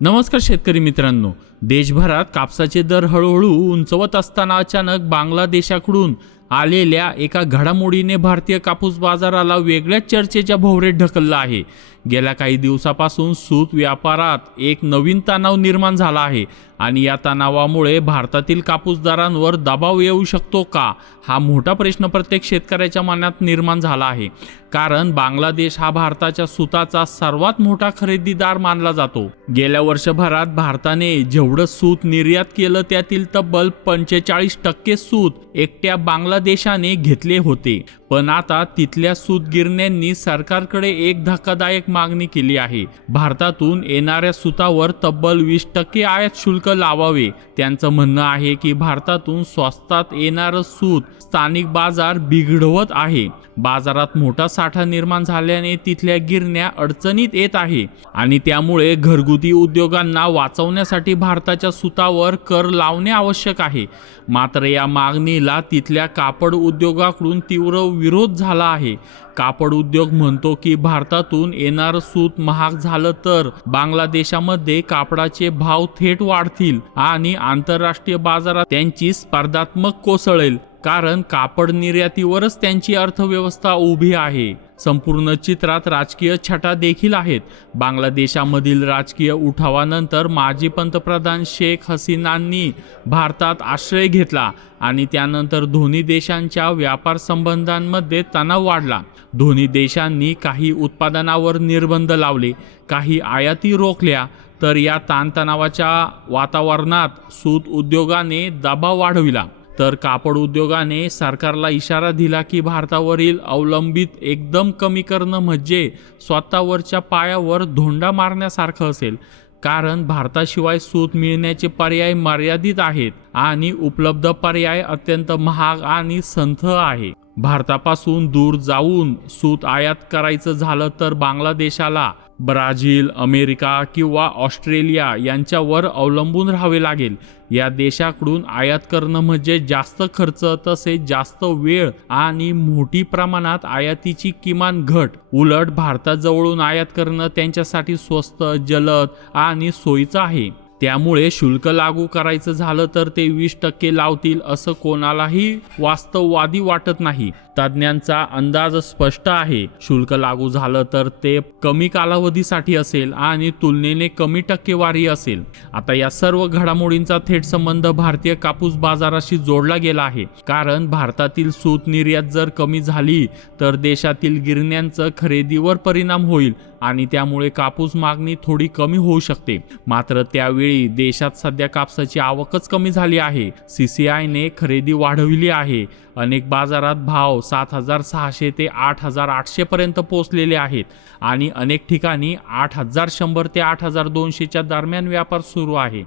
नमस्कार शेतकरी मित्रांनो. देशभरात कापसाचे दर हळूहळू उंचवत असताना अचानक बांगलादेशाकडून आलेल्या एका घडामोडीने भारतीय कापूस बाजाराला वेगळ्याच चर्चेच्या भोवरेत ढकललं आहे. गेल्या काही दिवसापासून सूत व्यापारात एक नवीन तणाव निर्माण झाला आहे आणि या तणावामुळे भारतातील कापूसदारांवर दबाव येऊ शकतो का हा मोठा प्रश्न प्रत्येक शेतकऱ्याच्या मनात निर्माण झाला आहे. कारण बांगलादेश हा भारताच्या सुताचा सर्वात मोठा खरेदीदार मानला जातो. गेल्या वर्षभरात भारताने जेवढं सूत निर्यात केलं त्यातील तब्बल पंचेचाळीस टक्के सूत एकट्या बांगलादेशाने घेतले होते. पण आता तिथल्या सूतगिरण्यांनी सरकारकडे एक धक्कादायक मागणी केली आहे. भारतातून येणाऱ्या सुतावर तब्बल वीस टक्के आयात शुल्क लावावे. त्यांचं म्हणणं आहे की भारतातून स्वस्तात येणारं सूत स्थानिक बाजार बिघडवत आहे. बाजारात मोठा साठा निर्माण झाल्याने तिथल्या गिरण्या अडचणीत येत आहे. आणि त्यामुळे घरगुती उद्योगांना वाचवण्यासाठी भारताच्या सुतावर कर लावणे आवश्यक आहे. मात्र या मागणीला तिथल्या कापड उद्योगाकडून तीव्र विरोध झाला आहे. कापड उद्योग म्हणतो की भारतातून येणारं सूत महाग झालं तर बांगलादेशामध्ये कापडाचे भाव थेट वाढतील आणि आंतरराष्ट्रीय बाजारात त्यांची स्पर्धात्मक कोसळेल. कारण कापड निर्यातीवरच त्यांची अर्थव्यवस्था उभी आहे. संपूर्ण चित्रात राजकीय छटा देखील आहेत. बांगलादेशामधील राजकीय उठावानंतर माजी पंतप्रधान शेख हसीनांनी भारतात आश्रय घेतला आणि त्यानंतर दोन्ही देशांच्या व्यापार संबंधांमध्ये तणाव वाढला. दोन्ही देशांनी काही उत्पादनावर निर्बंध लावले काही आयाती रोखल्या तर या ताणतणावाच्या वातावरणात सूत उद्योगाने दबाव वाढविला. तर कापड उद्योगाने सरकारला इशारा दिला की भारतावरील अवलंबित एकदम कमी करणं म्हणजे स्वतःवरच्या पायावर धोंडा मारण्यासारखं असेल. कारण भारताशिवाय सूत मिळण्याचे पर्याय मर्यादित आहेत आणि उपलब्ध पर्याय अत्यंत महाग आणि संथ आहे. भारतापासून दूर जाऊन सूत आयात करायचं झालं तर बांगलादेशाला ब्राझील अमेरिका किंवा ऑस्ट्रेलिया यांच्यावर अवलंबून राहावे लागेल. या देशाकडून आयात करणं म्हणजे जास्त खर्च तसेच जास्त वेळ आणि मोठी प्रमाणात आयातीची किमान घट. उलट भारताजवळून आयात करणं त्यांच्यासाठी स्वस्त जलद आणि सोयीचं आहे. त्यामुळे शुल्क लागू करायचं झालं तर ते वीस टक्के लावतील असं कोणालाही वास्तववादी वाटत नाही. तज्ज्ञांचा अंदाज स्पष्ट आहे. शुल्क लागू झालं तर ते कमी कालावधीसाठी असेल आणि तुलनेने कमी टक्केवारी असेल. आता या सर्व घडामोडींचा थेट संबंध भारतीय कापूस बाजाराशी जोडला गेला आहे. कारण भारतातील सूत निर्यात जर कमी झाली तर देशातील गिरण्यांचं खरेदीवर परिणाम होईल आणि त्यामुळे कापूस मागणी थोडी कमी होऊ शकते. मात्र त्यावेळी देशात सध्या कापसाची आवकच कमी झाली आहे. सीसीआयने खरेदी वाढविली आहे. अनेक बाजारात भाव सात हजार सहाशे ते आठ हजार आठशेपर्यंत पोहोचलेले आहेत आणि अनेक ठिकाणी आठ हजार शंभर ते आठ हजार दोनशेच्या दरम्यान व्यापार सुरू आहे.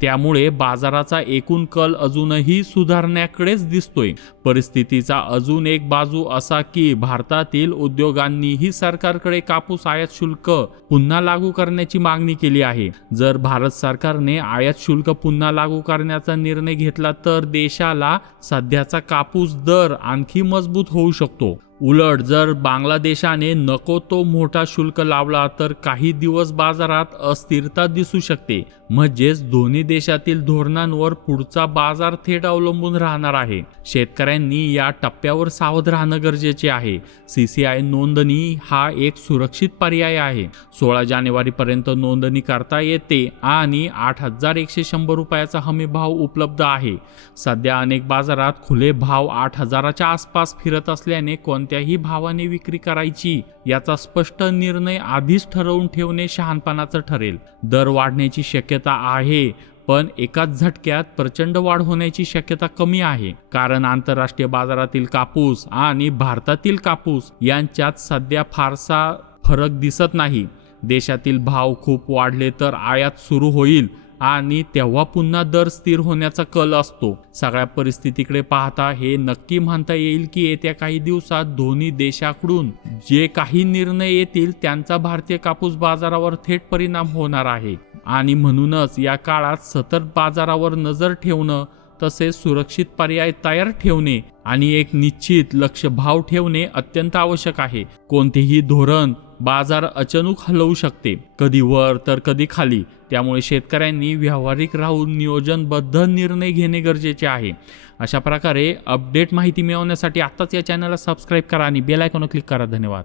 त्यामुळे बाजाराचा एकूण कल अजूनही सुधारण्याकडेच दिसतोय. परिस्थितीचा अजून एक बाजू असा की भारतातील उद्योगांनीही सरकारकडे कापूस आयात शुल्क पुन्हा लागू करण्याची मागणी केली आहे. जर भारत सरकारने आयात शुल्क पुन्हा लागू करण्याचा निर्णय घेतला तर देशाला सध्याचा कापूस दर आणखी मजबूत होऊ शकतो. उलट जर बांगलादेशाने नको तो मोठा शुल्क लावला तर काही दिवस बाजारात अस्थिरता दिसू शकते. म्हणजेच दोन्ही देशातील धोरणांवर पुढचा बाजार थेट अवलंबून राहणार आहे. शेतकऱ्यांनी या टप्प्यावर सावध राहणं गरजेचे आहे. सीसीआय नोंदणी हा एक सुरक्षित पर्याय आहे. सोळा जानेवारीपर्यंत नोंदणी करता येते आणि आठ हजार एकशे शंभर रुपयाचा हमी भाव उपलब्ध आहे. सध्या अनेक बाजारात खुले भाव आठ हजाराच्या आसपास फिरत असल्याने कोण कोणत्याही भावाने विक्री करायची याचा स्पष्ट निर्णय आधीच ठरवून ठेवणे शहाणपणाचं ठरेल. दर वाढण्याची शक्यता आहे पण एकाच झटक्यात प्रचंड वाढ होण्याची शक्यता कमी आहे. कारण आंतरराष्ट्रीय बाजारातील कापूस आणि भारतातील कापूस यांच्यात सध्या फारसा फरक दिसत नाही. देशातील भाव खूप वाढले तर आयात सुरू होईल आणि तेव्हा पुन्हा दर स्थिर होण्याचा कल असतो. सगळ्या परिस्थितीकडे पाहता हे नक्की म्हणता येईल की येत्या काही दिवसात दोन्ही देशाकडून जे काही निर्णय येतील त्यांचा भारतीय कापूस बाजारावर थेट परिणाम होणार आहे. आणि म्हणूनच या काळात सतत बाजारावर नजर ठेवणं तसेच सुरक्षित पर्याय तयार ठेवणे आणि एक निश्चित लक्ष भाव ठेवणे अत्यंत आवश्यक आहे. कोणतेही धोरण बाजार अचानक हलवू शकते. कधी वर तर कधी खाली. त्यामुळे शेतकऱ्यांनी व्यावहारिक राहून नियोजनबद्ध निर्णय घेणे गरजेचे आहे. अशा प्रकारे अपडेट माहिती मिळवण्यासाठी आत्ताच या चॅनलला सबस्क्राईब करा आणि बेल आयकॉन क्लिक करा. धन्यवाद.